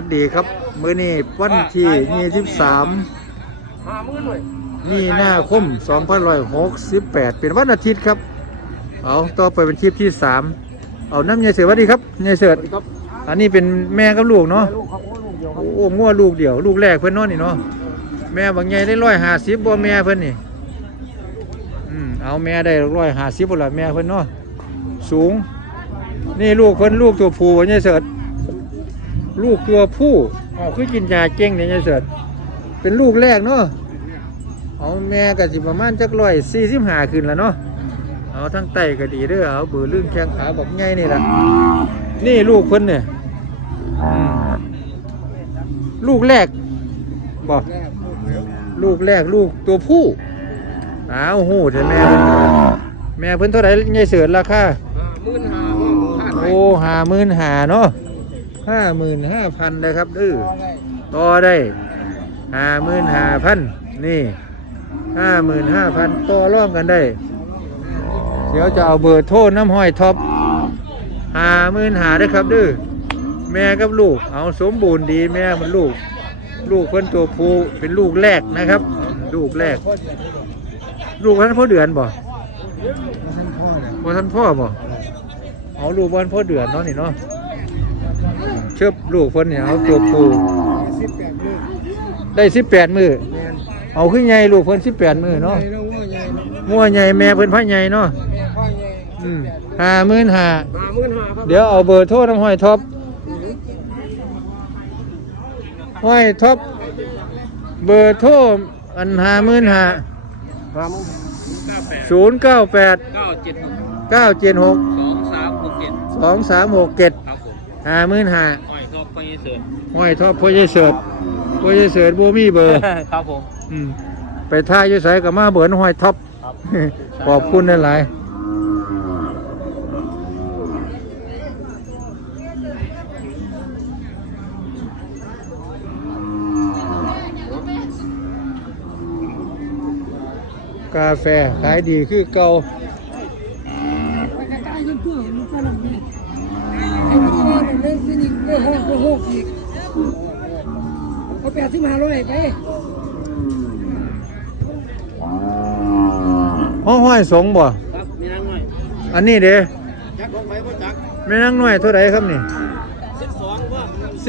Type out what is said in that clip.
วัสดีครับ มื้อนี้วันที่23ห้าหมื่นหน่วยมีนาคม2568 เป็นวันอาทิตย์ครับ เอาต่อไปเป็นทริปที่ 3 เอาน้ำยายเสือสวัสดีครับยายเสือครับอันนี้เป็นแม่กับลูกเนาะลูกครับลูกเดียวครับโอ้งัวลูกเดียว ลูกแรกเพิ่นเนาะนี่เนาะแม่บางใหญ่ได้ร้อยห้าสิบบ่แม่เพิ่นนี่อืมเอาแม่ได้ร้อยห้าสิบบ่ล่ะแม่เพิ่นเนาะสูง นี่ลูกเพิ่นลูกตัวผู้บ่ยายเสือ ลูกตัวผู้อ๋อคือกินยาเก่งเนี่ยยายเสือเป็นลูกแรกเนาะเอาแม่ก็สิประมาณจักร้อยสี่สิบห้าขึ้นแล้วเนาะเอาทั้งไตก็ดีเด้อเอาเบือลื่นแข้งขาบอกไงนี่ละนี่ลูกเพิ่นเนี่ยลูกแรกบอกลูกแรกลูกตัวผู้อ้าวหูเถอะแม่เพิ่นแม่เพิ่นเท่าไหร่ยายเสือราคาหมื่นห้าโอ้หามื่นหาเนาะ ห้าหมื่นห้าพันเลยครับดื้อต่อได้ห้าหมื่นห้าพันนี่ห้าหมื่นห้าพันต่อร่องกันได้ เดี๋ยวจะเอาเบอร์โทรน้ำห้อยท็อปห้าหมื่นหาได้อครับดื้อแม่กับลูก เอาสมบูรณ์ดีแม่มันลูก ลูกเพิ่นตัวผู้เป็นลูกแรกนะครับ ลูกแรก ลูกท่านพ่อเดือนบ่บ่ท่านพ่อบ่เอาลูกบ้านพ่อเดือนเนาะนี่เนาะเชิบลูกเพิ่นเนี่ยเอาตัวผู้สิบแปดมือได้สิบแปดมือแมนเอาขึ้นใหญ่ลูกเพิ่นสิบแปดมือเนาะใหญ่น้องว่าใหญ่งัวใหญ่แม่เพิ่นพ่อใหญ่เนาะพ่อใหญ่อืมห้าหมื่นห้าห้าหมื่นห้าครับเดี๋ยวเอาเบอร์โทรน้ำห้อยท็อปห้อยท็อปเบอร์โทรอันห้าหมื่นห้าห้าหมื่นศูนย์เก้าแปดเก้าเจ็ดหกเก้าเจ็ดหกสองสามหกเจ็ดสองสามหกเจ็ดครับผมห้าหมื่นห้าอ้อยครับ พ่อยี่เสือห้อยท็อปพ่อเยเสิร์ตพ่อเยเสิร์ตบัวมีเบอร์ครับผมอืมไปท่าอยู่ไสกับมาเบิร์นห้อยท็อปครับขอบคุณหลายๆกาแฟขายดีคือเก่า นี่นี่โอ้โห้องก็ห้องอีกเอาแปดสิบห้าร้อยไปห้องห้อยสงบ่ครับมีนั่งหน่อย อันนี้เด้จักลงไปก็จักม่นั่งหน่อยเท่าไหรครับนี่